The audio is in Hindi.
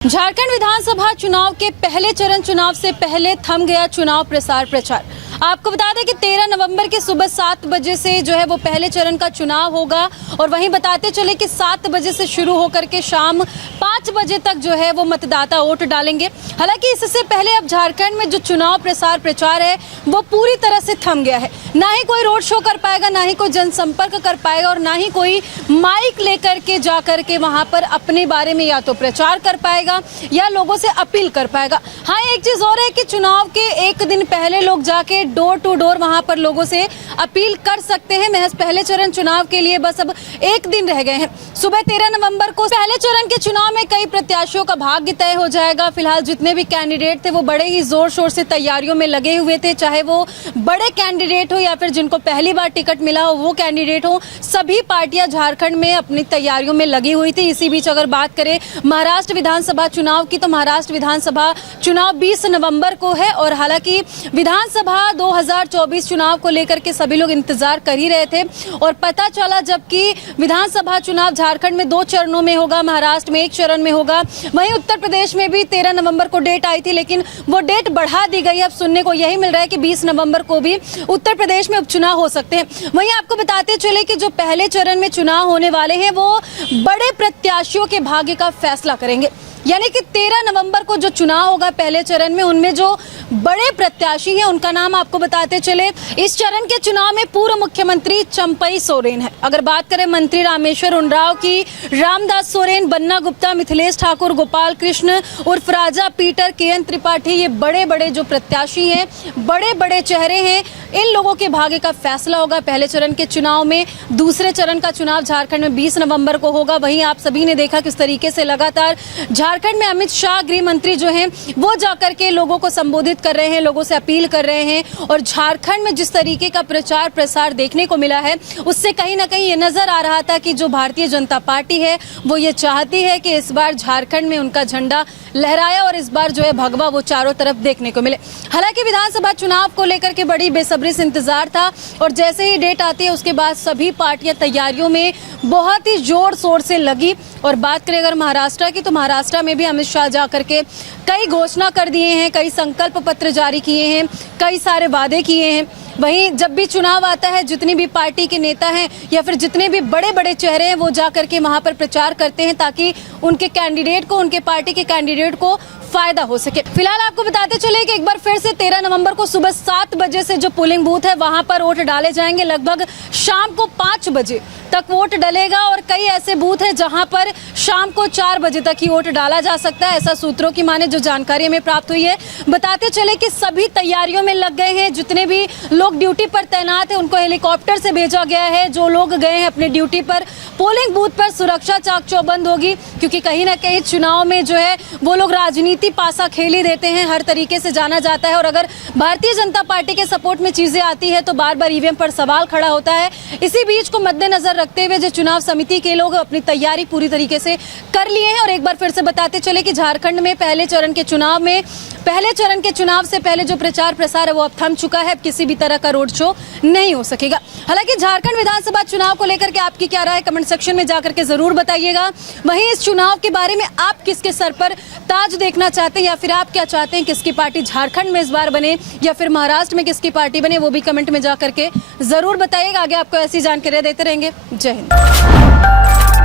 झारखंड विधानसभा चुनाव के पहले चरण चुनाव से पहले थम गया चुनाव प्रसार प्रचार। आपको बता दें कि 13 नवंबर के सुबह 7 बजे से जो है वो पहले चरण का चुनाव होगा और वहीं बताते चले कि 7 बजे से शुरू होकर के शाम 5 बजे तक जो है वो मतदाता वोट डालेंगे। हालांकि इससे पहले अब झारखंड में जो चुनाव प्रसार प्रचार है वो पूरी तरह से थम गया है। ना ही कोई रोड शो कर पाएगा, ना ही कोई जनसंपर्क कर पाएगा और ना ही कोई माइक लेकर के जा करके वहां पर अपने बारे में या तो प्रचार कर पाएगा या लोगों से अपील कर पाएगा। हाँ, एक चीज और है कि चुनाव के एक दिन पहले लोग जाके डोर टू डोर वहां पर लोगों से अपील कर सकते हैं। महज पहले चरण चुनाव के लिए बस अब एक दिन रह गए हैं। सुबह 13 नवंबर को पहले चरण के चुनाव में कई प्रत्याशियों का भाग्य तय हो जाएगा। फिलहाल जितने भी कैंडिडेट थे वो बड़े ही जोर शोर से तैयारियों में लगे हुए थे, चाहे वो बड़े कैंडिडेट हो या फिर जिनको पहली बार टिकट मिला हो वो कैंडिडेट हो। सभी पार्टियां झारखंड में अपनी तैयारियों में लगी हुई थी। इसी बीच अगर बात करें महाराष्ट्र विधानसभा चुनाव की, तो महाराष्ट्र विधानसभा चुनाव 20 नवंबर को है और हालांकि विधानसभा 2024 चुनाव को लेकर के सभी लोग इंतजार कर ही रहे थे और पता चला जबकि विधानसभा चुनाव झारखंड में 2 चरणों में होगा, महाराष्ट्र में 1 चरण में होगा। वहीं उत्तर प्रदेश में भी 13 नवंबर को डेट आई थी, लेकिन वो डेट बढ़ा दी गई। अब सुनने को यही मिल रहा है कि 20 नवंबर को भी उत्तर प्रदेश में उपचुनाव हो सकते हैं। वहीं आपको बताते चले कि जो पहले चरण में चुनाव होने वाले हैं वो बड़े प्रत्याशियों के भाग्य का फैसला करेंगे। यानी कि 13 नवंबर को जो चुनाव होगा पहले चरण में, उनमें जो बड़े प्रत्याशी हैं उनका नाम आपको बताते चले। इस चरण के चुनाव में पूर्व मुख्यमंत्री चंपई सोरेन है। अगर बात करें मंत्री रामेश्वर उरांव की, रामदास सोरेन, बन्ना गुप्ता, मिथिलेश ठाकुर, गोपाल कृष्ण उर्फ राजा, पीटर, केएन त्रिपाठी, ये बड़े बड़े जो प्रत्याशी हैं, बड़े बड़े चेहरे हैं, इन लोगों के भाग्य का फैसला होगा पहले चरण के चुनाव में। दूसरे चरण का चुनाव झारखंड में 20 नवंबर को होगा। वहीं आप सभी ने देखा किस तरीके से लगातार झारखंड में अमित शाह गृह मंत्री जो हैं वो जाकर के लोगों को संबोधित कर रहे हैं, लोगों से अपील कर रहे हैं और झारखंड में जिस तरीके का प्रचार प्रसार देखने को मिला है उससे कहीं ना कहीं ये नजर आ रहा था कि जो भारतीय जनता पार्टी है वो ये चाहती है कि इस बार झारखंड में उनका झंडा लहराया और इस बार जो है भगवा वो चारों तरफ देखने को मिले। हालांकि विधानसभा चुनाव को लेकर के बड़ी बेसब्री से इंतजार था और जैसे ही डेट आती है उसके बाद सभी पार्टियां तैयारियों में बहुत ही जोर शोर से लगी। और बात करें अगर महाराष्ट्र की, तो महाराष्ट्र में भी अमित शाह जाकर के कई घोषणा कर दिए हैं, कई संकल्प पत्र जारी किए हैं, कई सारे वादे किए हैं। वहीं जब भी चुनाव आता है जितनी भी पार्टी के नेता हैं या फिर जितने भी बड़े बड़े चेहरे हैं वो जाकर के वहां पर प्रचार करते हैं ताकि उनके कैंडिडेट को, उनके पार्टी के कैंडिडेट को फायदा हो सके। फिलहाल आपको बताते चले कि एक बार फिर से 13 नवंबर को सुबह 7 बजे से जो पोलिंग बूथ है वहां पर वोट डाले जाएंगे। लगभग शाम को 5 बजे तक वोट डलेगा और कई ऐसे बूथ है जहां पर शाम को 4 बजे तक ही वोट डाला जा सकता है, ऐसा सूत्रों की माने जो जानकारी हमें प्राप्त हुई है। बताते चले कि सभी तैयारियों में लग गए हैं। जितने भी लोग ड्यूटी पर तैनात है उनको हेलीकॉप्टर से भेजा गया है। जो लोग गए हैं अपने ड्यूटी पर, पोलिंग बूथ पर सुरक्षा चाक चौबंद होगी क्योंकि कहीं ना कहीं चुनाव में जो है वो लोग राजनीति पासा खेल ही देते हैं, हर तरीके से जाना जाता है। और अगर भारतीय जनता पार्टी के सपोर्ट में चीजें आती है तो बार बार ईवीएम पर सवाल खड़ा होता है। इसी बीच को मद्देनजर रखते हुए जो चुनाव समिति के लोग अपनी तैयारी पूरी तरीके से कर लिए हैं। और एक बार फिर से बताते चले कि झारखंड में पहले चरण के चुनाव से पहले जो प्रचार प्रसार है वो अब थम चुका है। अब किसी भी तरह का रोड शो नहीं हो सकेगा। हालांकि झारखंड विधानसभा चुनाव को लेकर के आपकी क्या राय, कमेंट सेक्शन में जाकर के जरूर बताइएगा। वहीं इस चुनाव के बारे में आप किसके सर पर ताज देखना चाहते हैं या फिर आप क्या चाहते हैं किसकी पार्टी झारखंड में इस बार बने या फिर महाराष्ट्र में किसकी पार्टी बने, वो भी कमेंट में जाकर के जरूर बताइएगा। आगे आपको ऐसी जानकारी देते रहेंगे। जय हिंद।